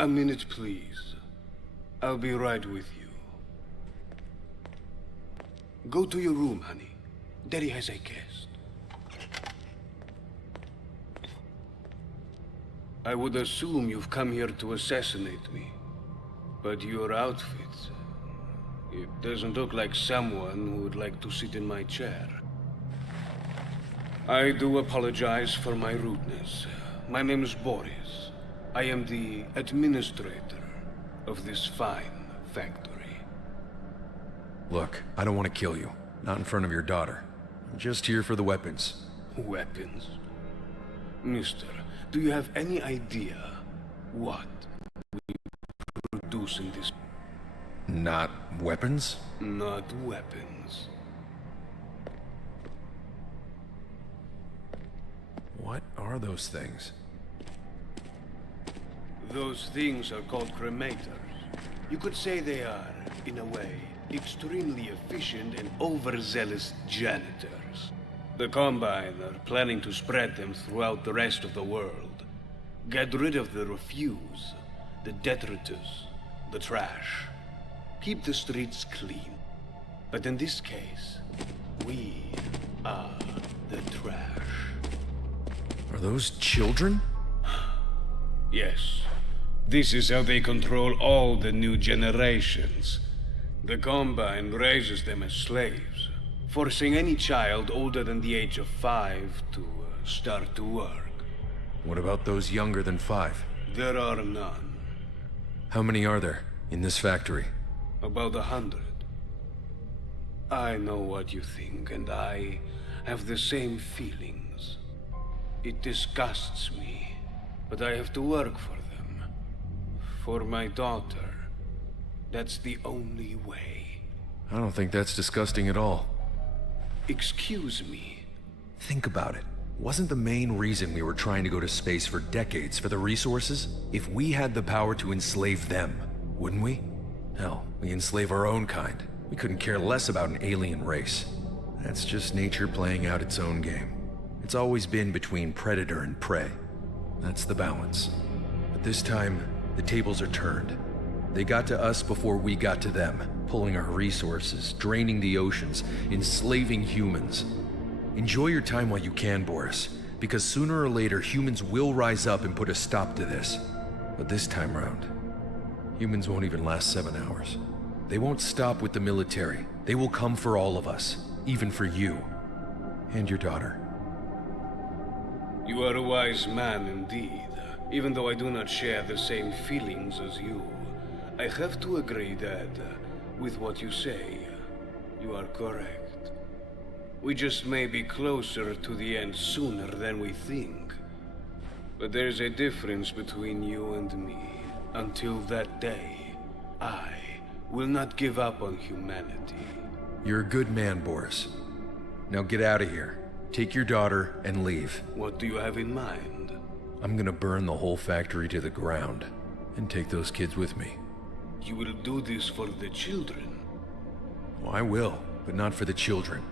A minute, please. I'll be right with you. Go to your room, honey. Daddy has a guest. I would assume you've come here to assassinate me. But your outfit... it doesn't look like someone who would like to sit in my chair. I do apologize for my rudeness. My name is Boris. I am the administrator of this fine factory. Look, I don't want to kill you. Not in front of your daughter. I'm just here for the weapons. Weapons? Mister, do you have any idea what we produce in this? Not weapons? Not weapons. What are those things? Those things are called cremators. You could say they are, in a way, extremely efficient and overzealous janitors. The Combine are planning to spread them throughout the rest of the world. Get rid of the refuse, the detritus, the trash. Keep the streets clean. But in this case, we are the trash. Are those children? Yes. This is how they control all the new generations. The Combine raises them as slaves, forcing any child older than the age of 5 to start to work. What about those younger than 5? There are none. How many are there in this factory? About 100. I know what you think, and I have the same feelings. It disgusts me, but I have to work for them. For my daughter. That's the only way. I don't think that's disgusting at all. Excuse me. Think about it. Wasn't the main reason we were trying to go to space for decades for the resources? If we had the power to enslave them, wouldn't we? Hell, we enslave our own kind. We couldn't care less about an alien race. That's just nature playing out its own game. It's always been between predator and prey. That's the balance. But this time, the tables are turned. They got to us before we got to them, pulling our resources, draining the oceans, enslaving humans. Enjoy your time while you can, Boris, because sooner or later humans will rise up and put a stop to this. But this time round, humans won't even last 7 hours. They won't stop with the military. They will come for all of us, even for you and your daughter. You are a wise man indeed, even though I do not share the same feelings as you. I have to agree that, with what you say, you are correct. We just may be closer to the end sooner than we think. But there's a difference between you and me. Until that day, I will not give up on humanity. You're a good man, Boris. Now get out of here. Take your daughter and leave. What do you have in mind? I'm gonna burn the whole factory to the ground and take those kids with me. You will do this for the children? Oh, I will, but not for the children.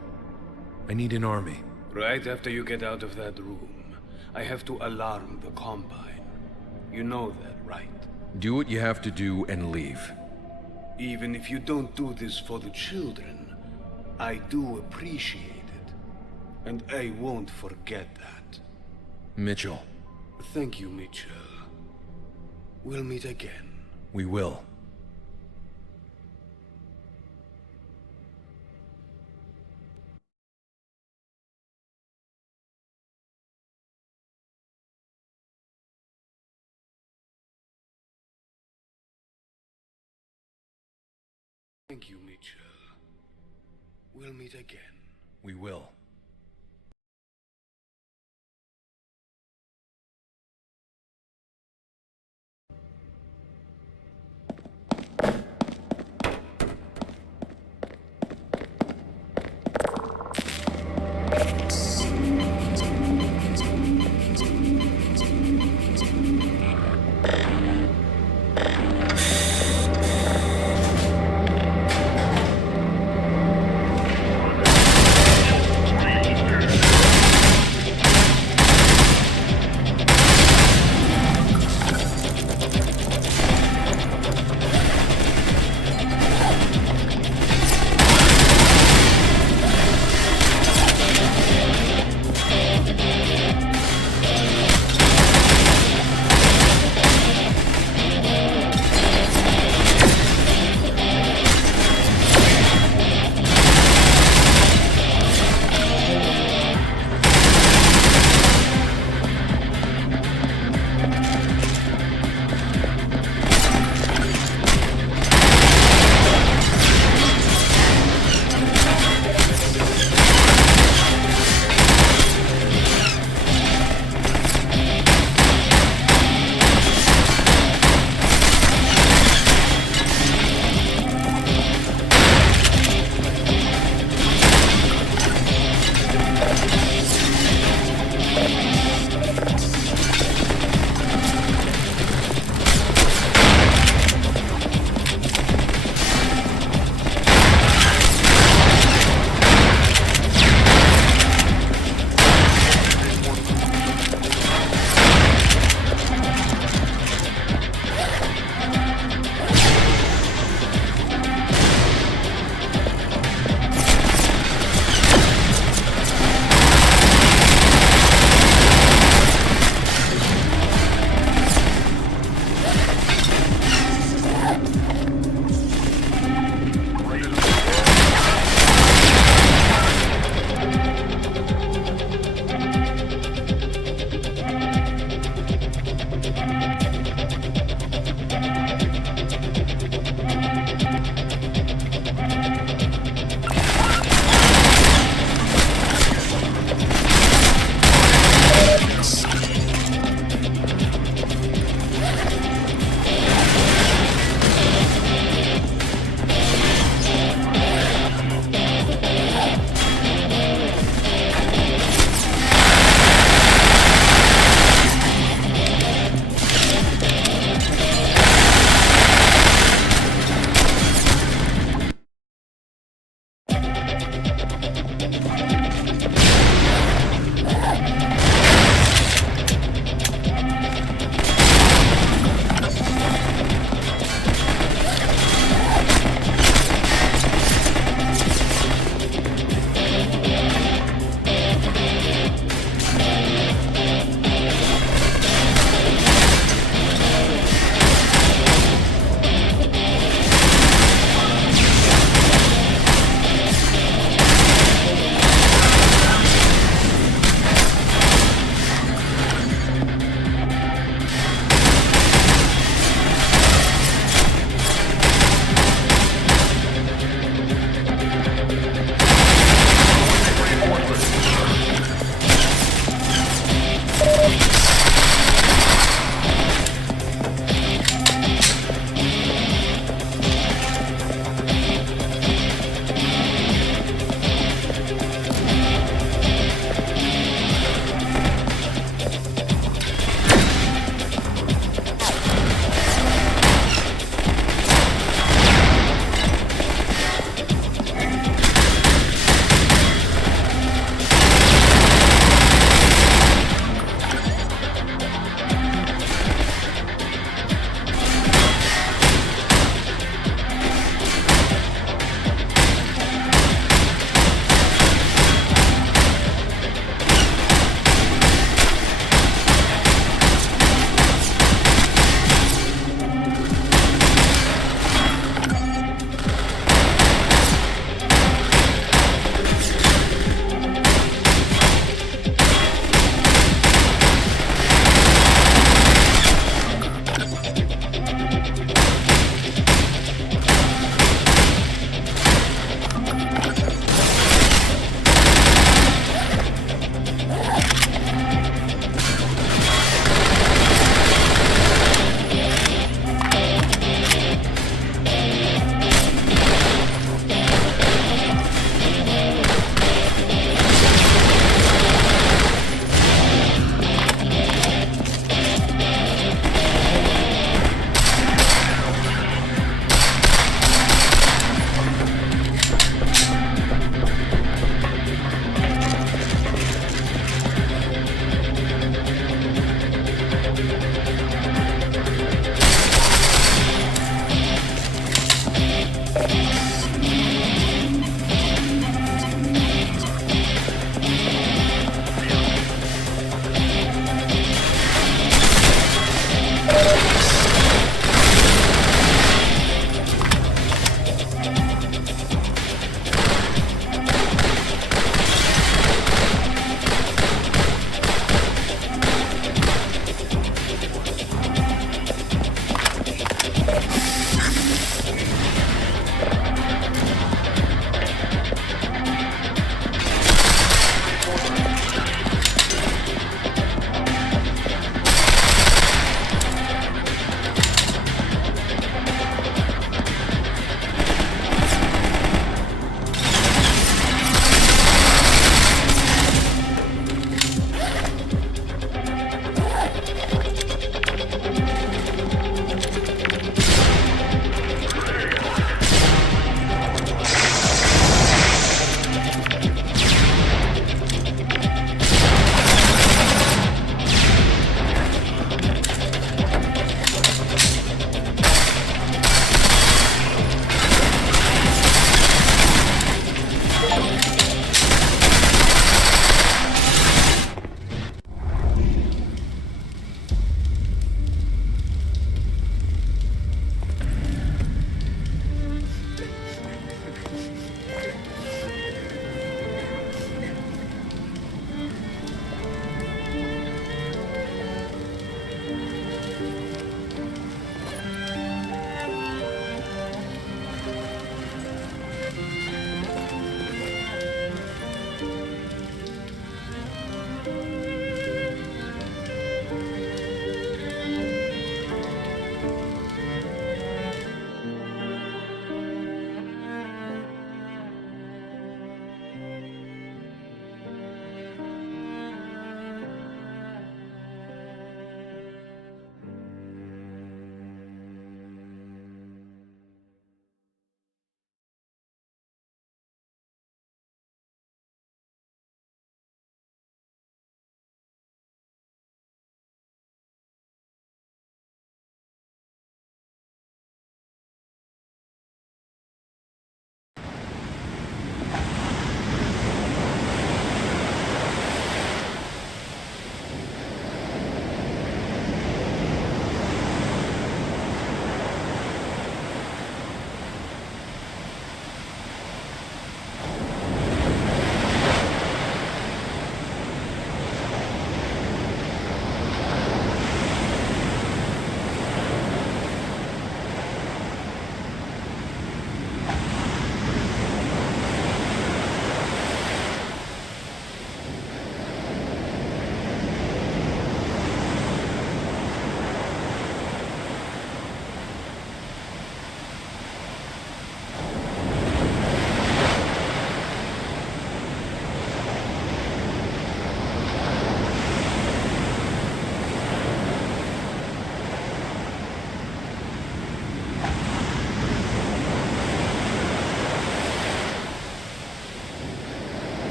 I need an army. Right after you get out of that room, I have to alarm the Combine. You know that, right? Do what you have to do and leave. Even if you don't do this for the children, I do appreciate it. And I won't forget that. Mitchell. Thank you, Mitchell. We'll meet again. We will. Thank you, Mitchell. We'll meet again. We will.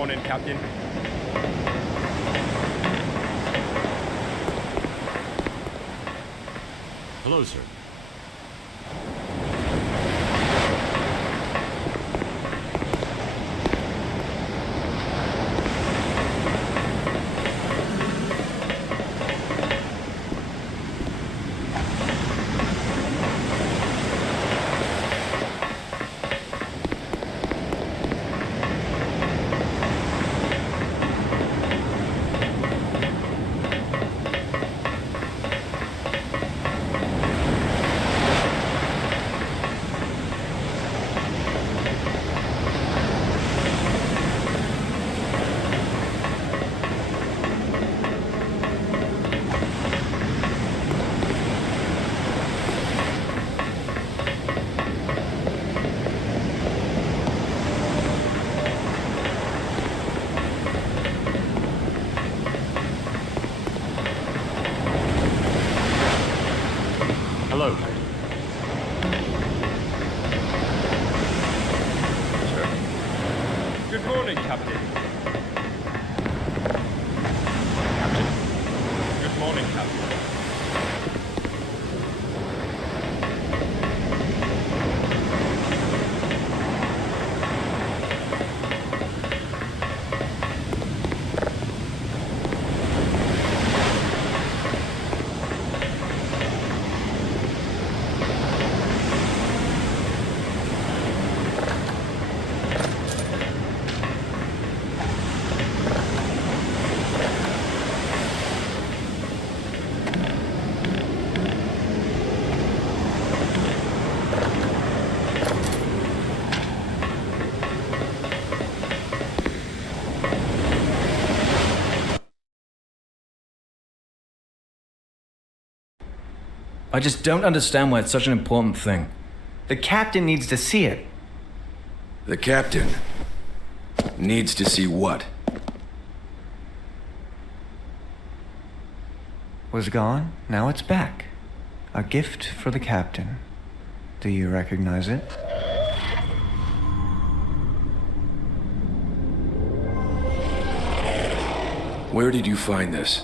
morning, Captain. Hello, sir. Hello. Good morning, Captain. Good morning, Captain. I just don't understand why it's such an important thing. The captain needs to see it. The captain needs to see what? Was gone, now it's back. A gift for the captain. Do you recognize it? Where did you find this?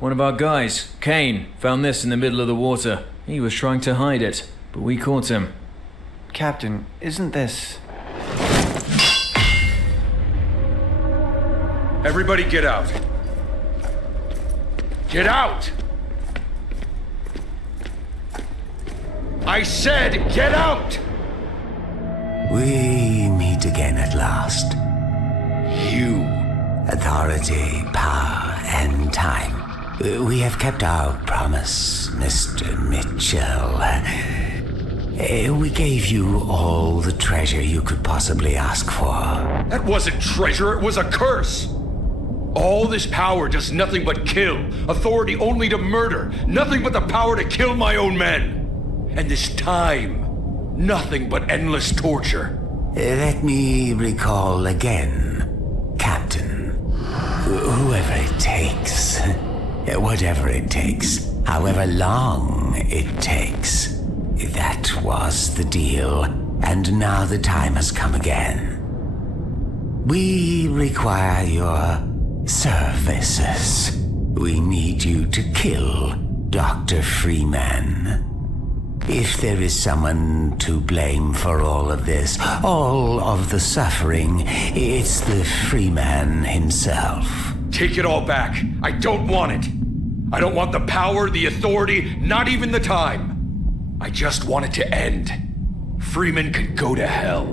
One of our guys, Kane, found this in the middle of the water. He was trying to hide it, but we caught him. Captain, isn't this... Everybody get out. Get out! I said get out! We meet again at last. You. Authority, power, and time. We have kept our promise, Mr. Mitchell. We gave you all the treasure you could possibly ask for. That wasn't treasure, it was a curse! All this power does nothing but kill. Authority only to murder. Nothing but the power to kill my own men. And this time, nothing but endless torture. Let me recall again, Captain. Whoever it takes, whatever it takes, however long it takes, that was the deal, and now the time has come again. We require your services. We need you to kill Dr. Freeman. If there is someone to blame for all of this, all of the suffering, it's the Freeman himself. Take it all back. I don't want it. I don't want the power, the authority, not even the time. I just want it to end. Freeman can go to hell.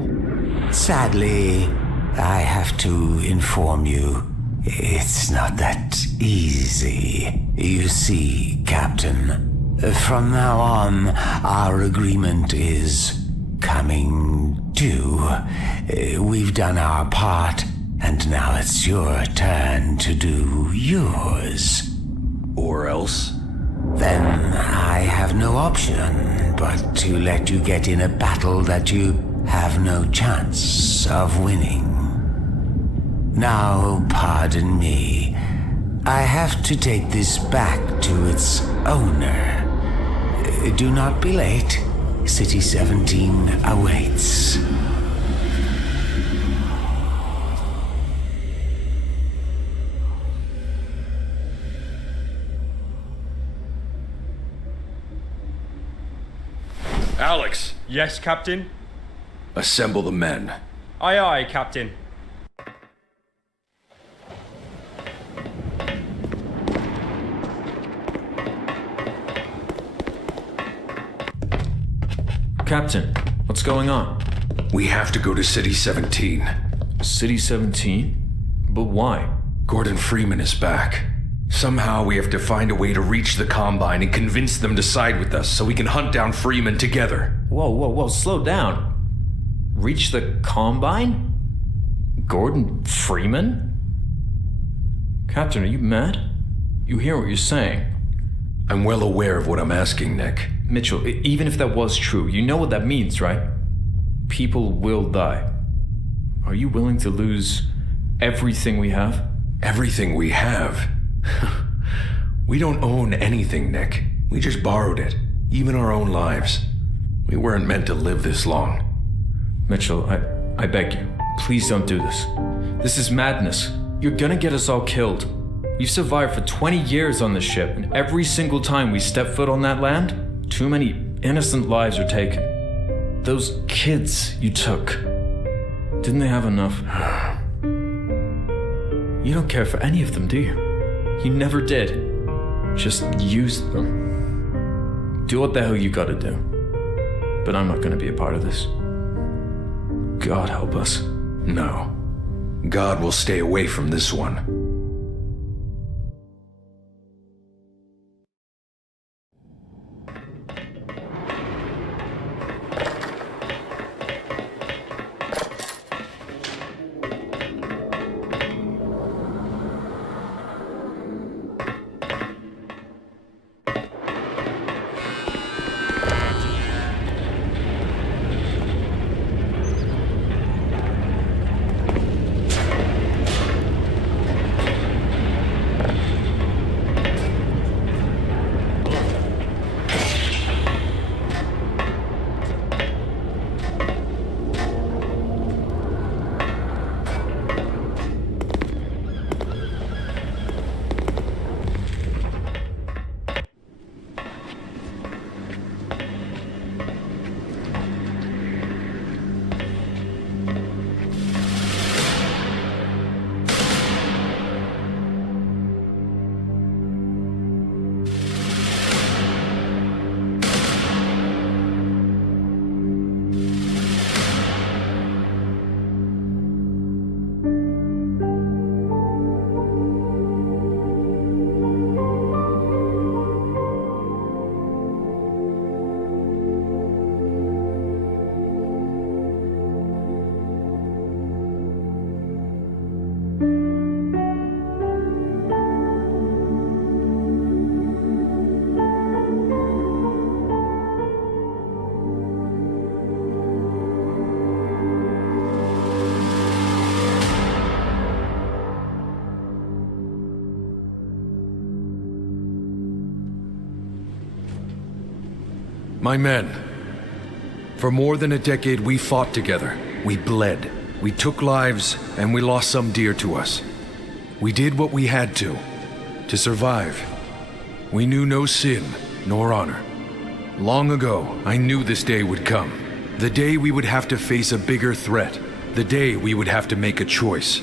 Sadly, I have to inform you, it's not that easy. You see, Captain, from now on, our agreement is coming due. We've done our part, and now it's your turn to do yours. Or else? Then I have no option but to let you get in a battle that you have no chance of winning. Now, pardon me. I have to take this back to its owner. Do not be late. City 17 awaits. Yes, Captain. Assemble the men. Aye, aye, Captain. Captain, what's going on? We have to go to City 17. City 17? But why? Gordon Freeman is back. Somehow we have to find a way to reach the Combine and convince them to side with us so we can hunt down Freeman together. Whoa, slow down. Reach the Combine? Gordon Freeman? Captain, are you mad? You hear what you're saying? I'm well aware of what I'm asking, Nick. Mitchell, even if that was true, you know what that means, right? People will die. Are you willing to lose everything we have? Everything we have? We don't own anything, Nick. We just borrowed it. Even our own lives. We weren't meant to live this long. Mitchell, I beg you, please don't do this. This is madness. You're gonna get us all killed. We've survived for 20 years on this ship, and every single time we step foot on that land, too many innocent lives are taken. Those kids you took, didn't they have enough? You don't care for any of them, do you? You never did. Just used them. Do what the hell you gotta do. But I'm not gonna be a part of this. God help us. No. God will stay away from this one. My men, for more than a decade we fought together. We bled. We took lives, and we lost some dear to us. We did what we had to survive. We knew no sin, nor honor. Long ago, I knew this day would come. The day we would have to face a bigger threat. The day we would have to make a choice.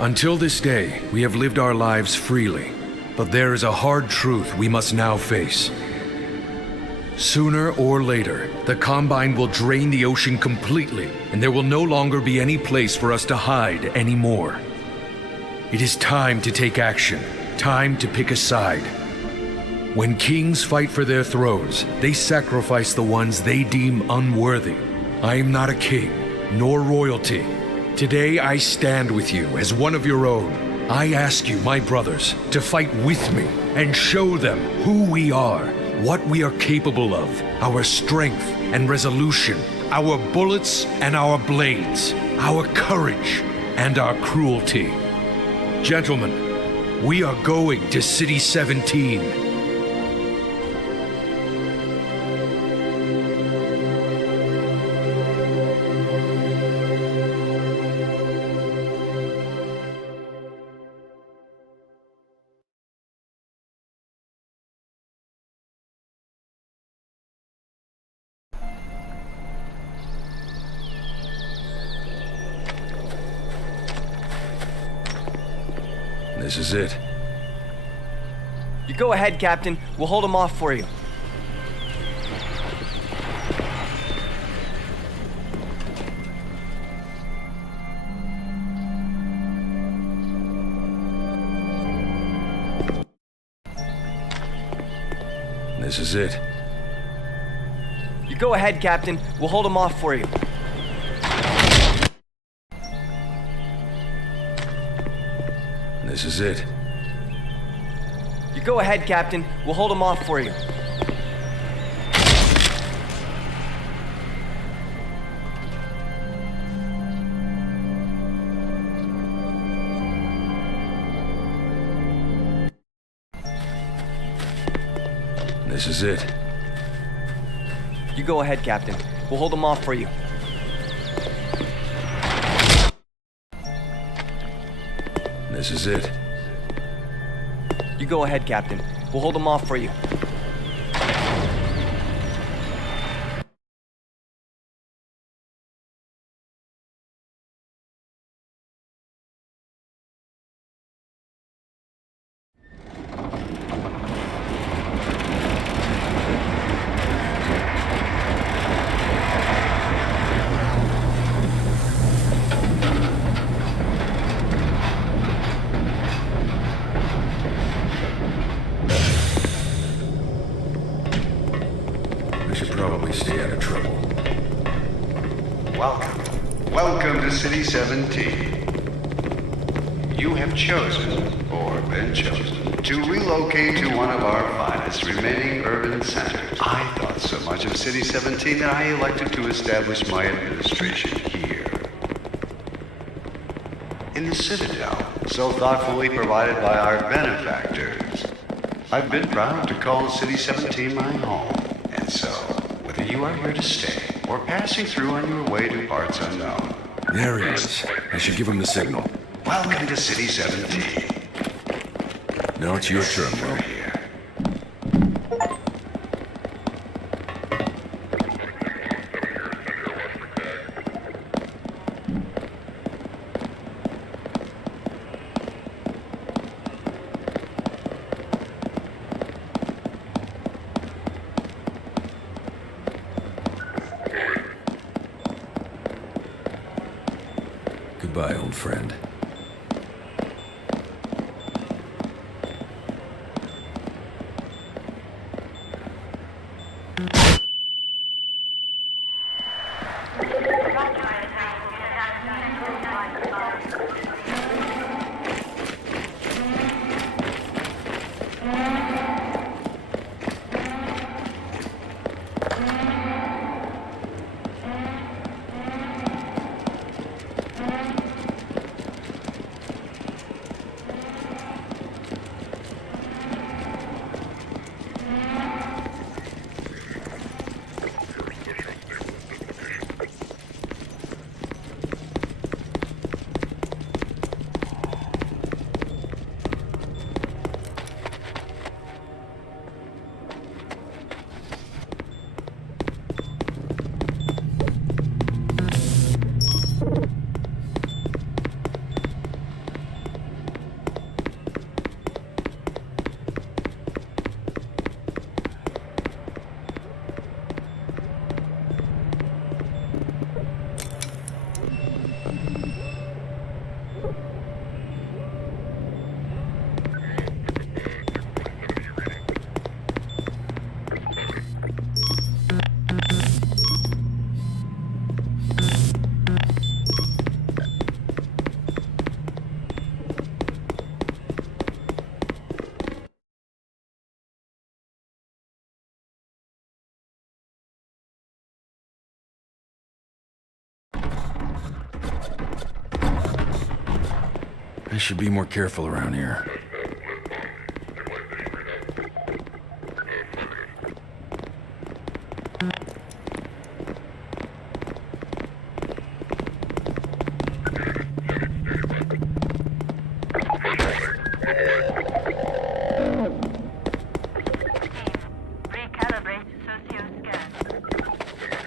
Until this day, we have lived our lives freely. But there is a hard truth we must now face. Sooner or later, the Combine will drain the ocean completely, and there will no longer be any place for us to hide anymore. It is time to take action, time to pick a side. When kings fight for their thrones, they sacrifice the ones they deem unworthy. I am not a king, nor royalty. Today I stand with you as one of your own. I ask you, my brothers, to fight with me and show them who we are. What we are capable of, our strength and resolution, our bullets and our blades, our courage and our cruelty. Gentlemen, we are going to City 17. This is it. You go ahead, Captain. We'll hold them off for you. This is it. You go ahead, Captain. We'll hold them off for you. This is it. You go ahead, Captain. We'll hold them off for you. This is it. You go ahead, Captain. We'll hold them off for you. This is it. You go ahead, Captain. We'll hold them off for you. I should probably stay out of trouble. Welcome. Welcome to City 17. You have chosen, or been chosen, to relocate to one of our finest remaining urban centers. I thought so much of City 17 that I elected to establish my administration here. In the Citadel, so thoughtfully provided by our benefactors. I've been proud to call City 17 my home. And so, whether you are here to stay or passing through on your way to parts unknown, There he is. I should give him the signal. welcome to City 17. Now it's your turn, Over Will. here. Goodbye, old friend. I should be more careful around here. Recalibrate socio-scan.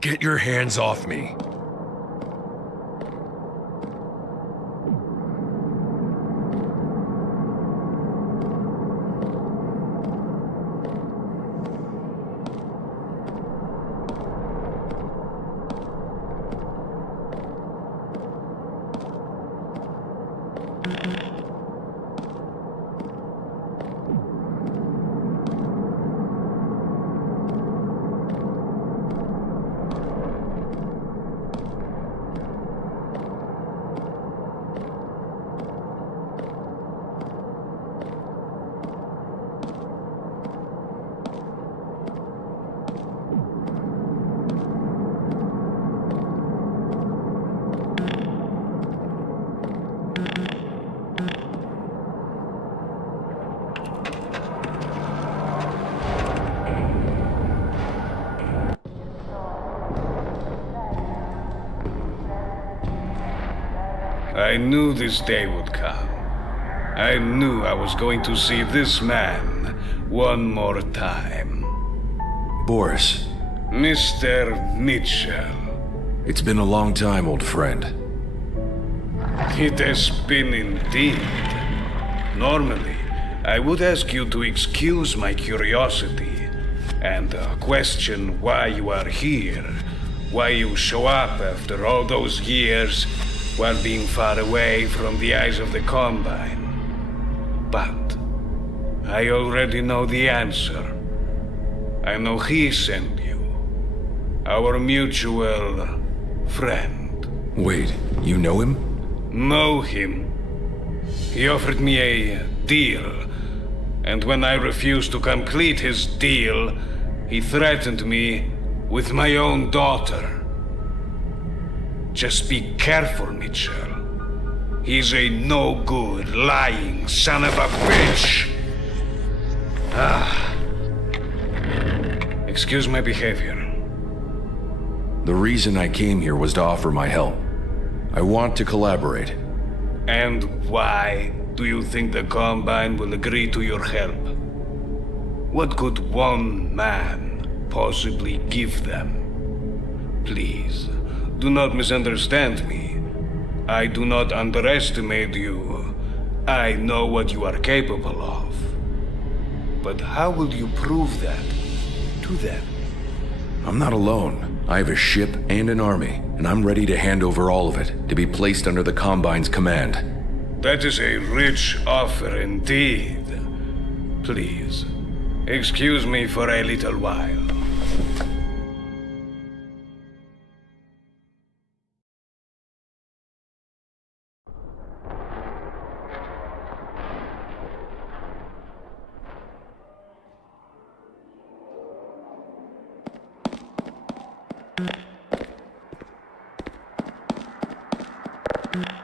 Get your hands off me. I knew this day would come. I knew I was going to see this man one more time. Boris, Mr. Mitchell. it's been a long time, old friend. It has been indeed. Normally, I would ask you to excuse my curiosity and question why you are here, why you show up after all those years while being far away from the eyes of the Combine. But I already know the answer. I know he sent you. Our mutual friend. Wait, you know him? Know him. He offered me a deal, and when I refused to complete his deal, he threatened me with my own daughter. Just be careful, Mitchell. He's a no-good, lying son of a bitch! Excuse my behavior. The reason I came here was to offer my help. I want to collaborate. And why do you think the Combine will agree to your help? What could one man possibly give them? Please, do not misunderstand me. I do not underestimate you. I know what you are capable of. But how will you prove that to them? I'm not alone. I have a ship and an army, and I'm ready to hand over all of it, to be placed under the Combine's command. That is a rich offer indeed. Please, excuse me for a little while.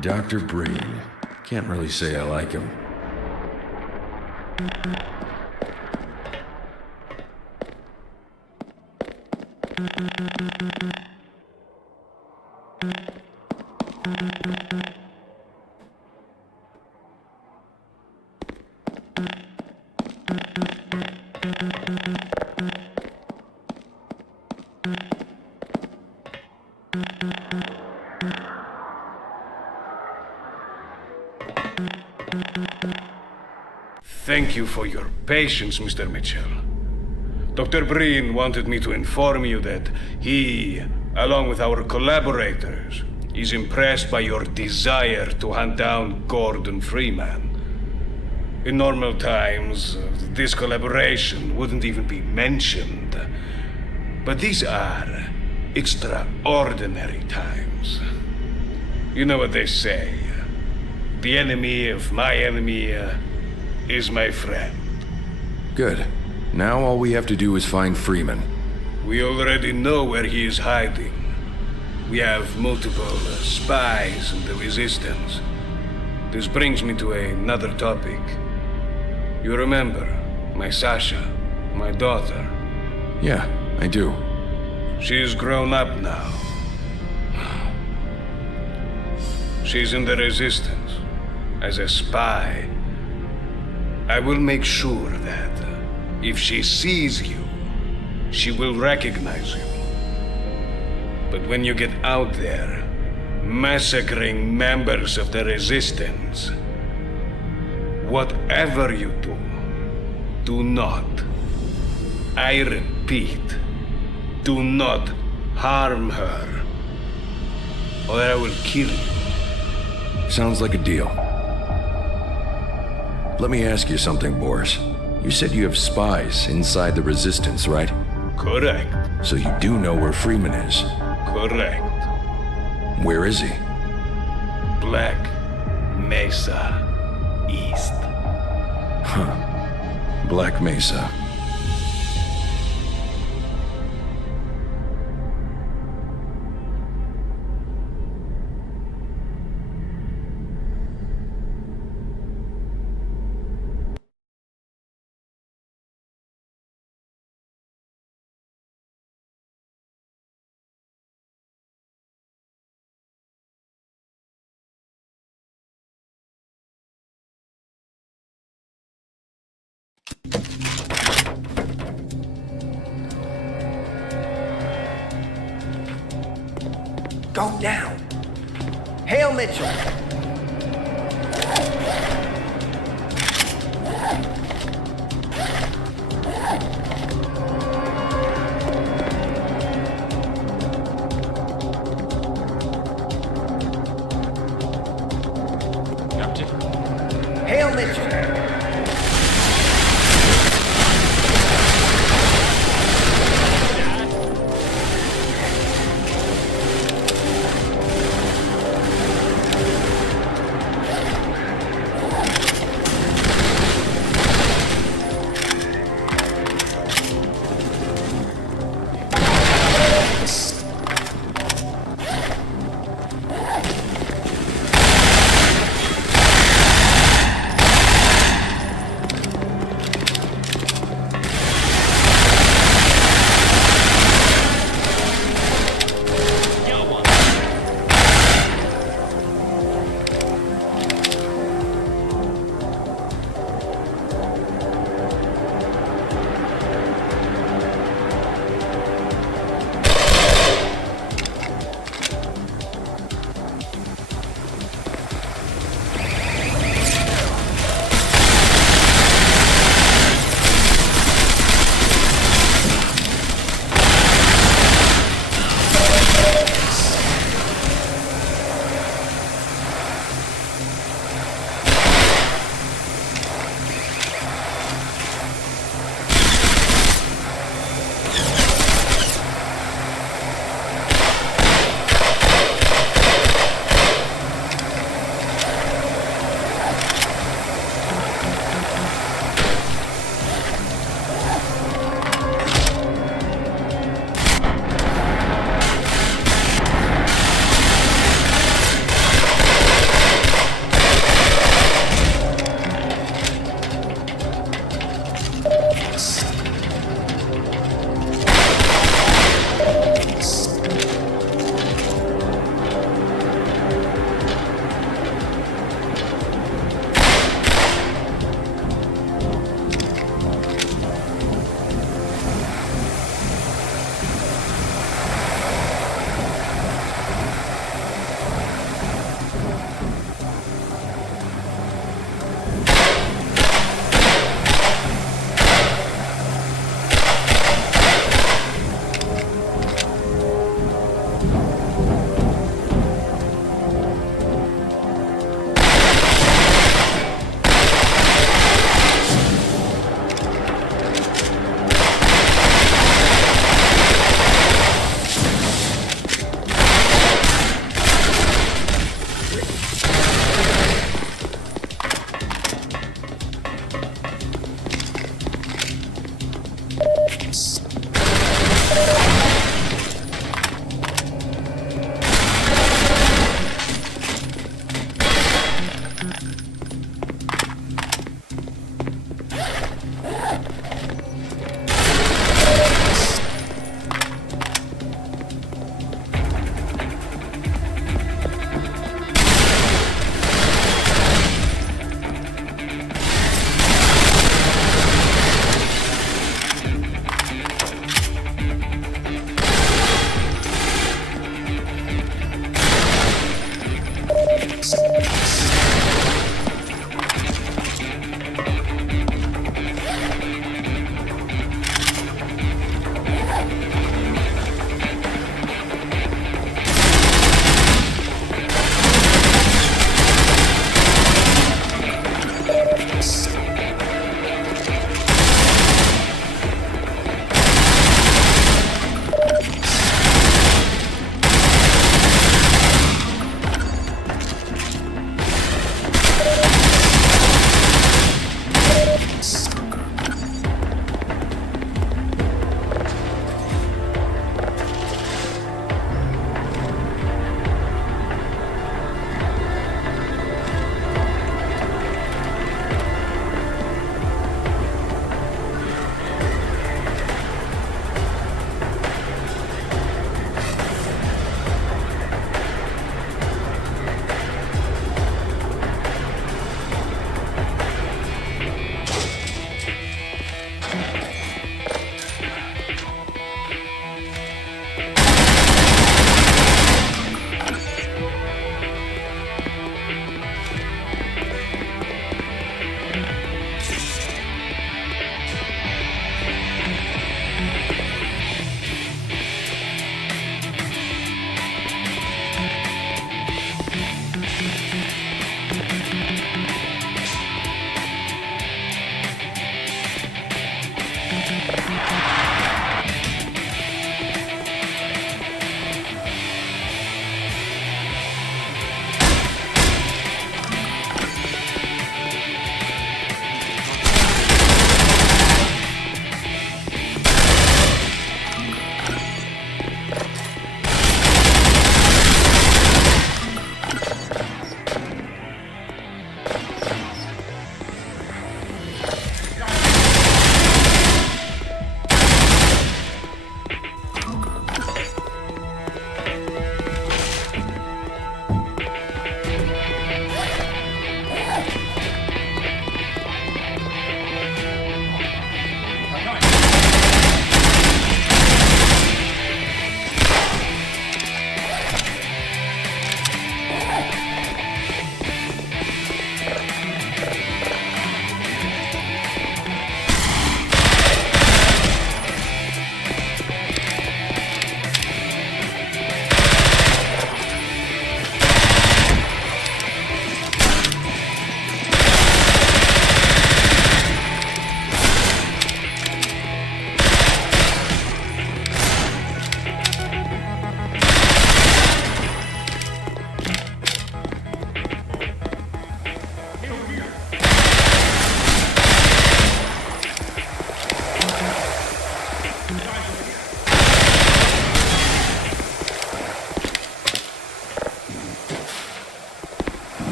Dr. Breen. Can't really say I like him. Thank you for your patience, Mr. Mitchell. Dr. Breen wanted me to inform you that he, along with our collaborators, is impressed by your desire to hunt down Gordon Freeman. In normal times, this collaboration wouldn't even be mentioned. But these are extraordinary times. You know what they say. The enemy of my enemy is my friend. Good. Now all we have to do is find Freeman. We already know where he is hiding. We have multiple spies in the Resistance. This brings me to another topic. You remember my Sasha, my daughter? Yeah, I do. She is grown up now. She's in the Resistance as a spy. I will make sure that if she sees you, she will recognize you. But when you get out there, massacring members of the Resistance, whatever you do, do not, I repeat, do not harm her, or I will kill you. Sounds like a deal. Let me ask you something, Boris. You said you have spies inside the Resistance, right? Correct. So you do know where Freeman is? Correct. Where is he? Black Mesa East. Huh. Black Mesa. Go now! Hail Mitchell! Captain? Hail Mitchell!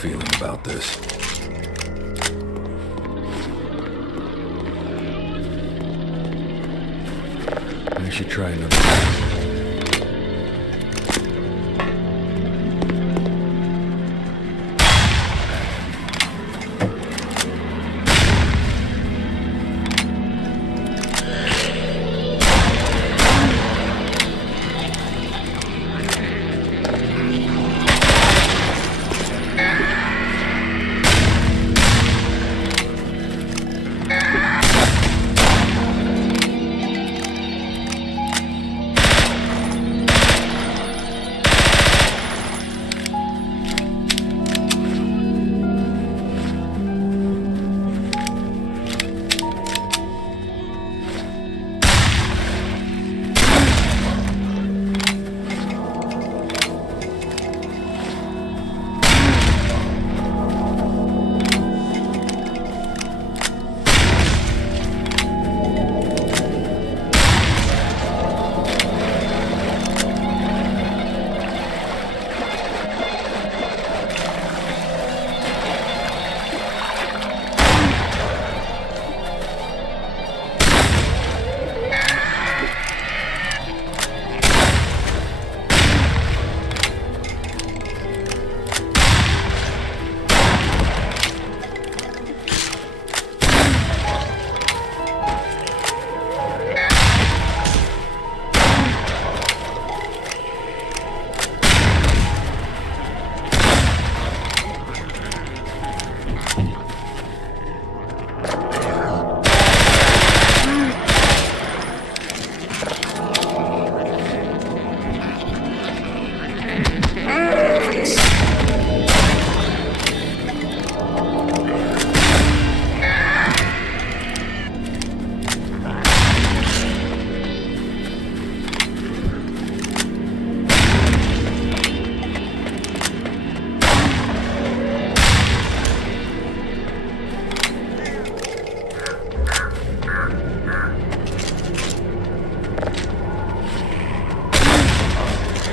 feeling about this. I should try another.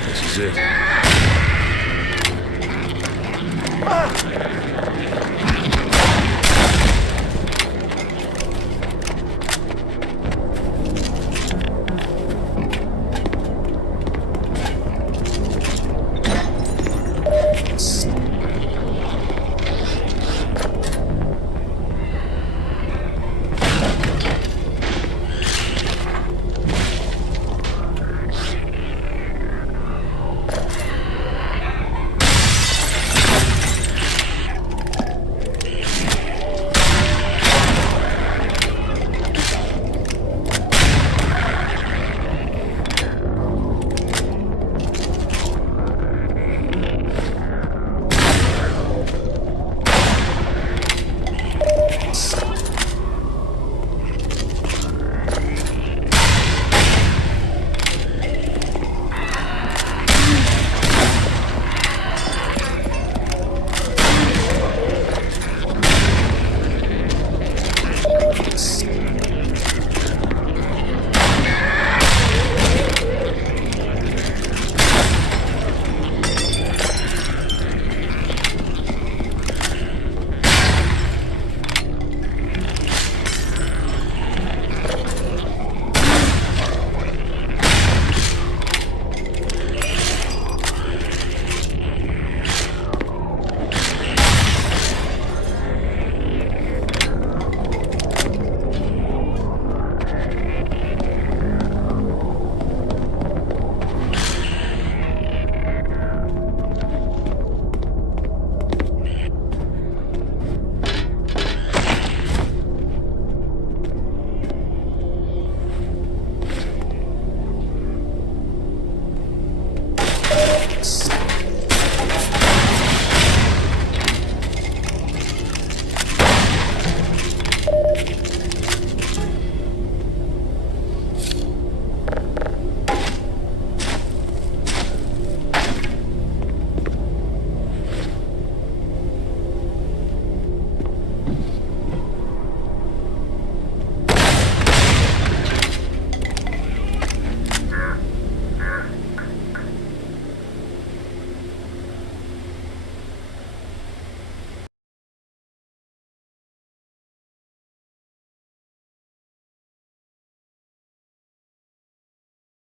This is it.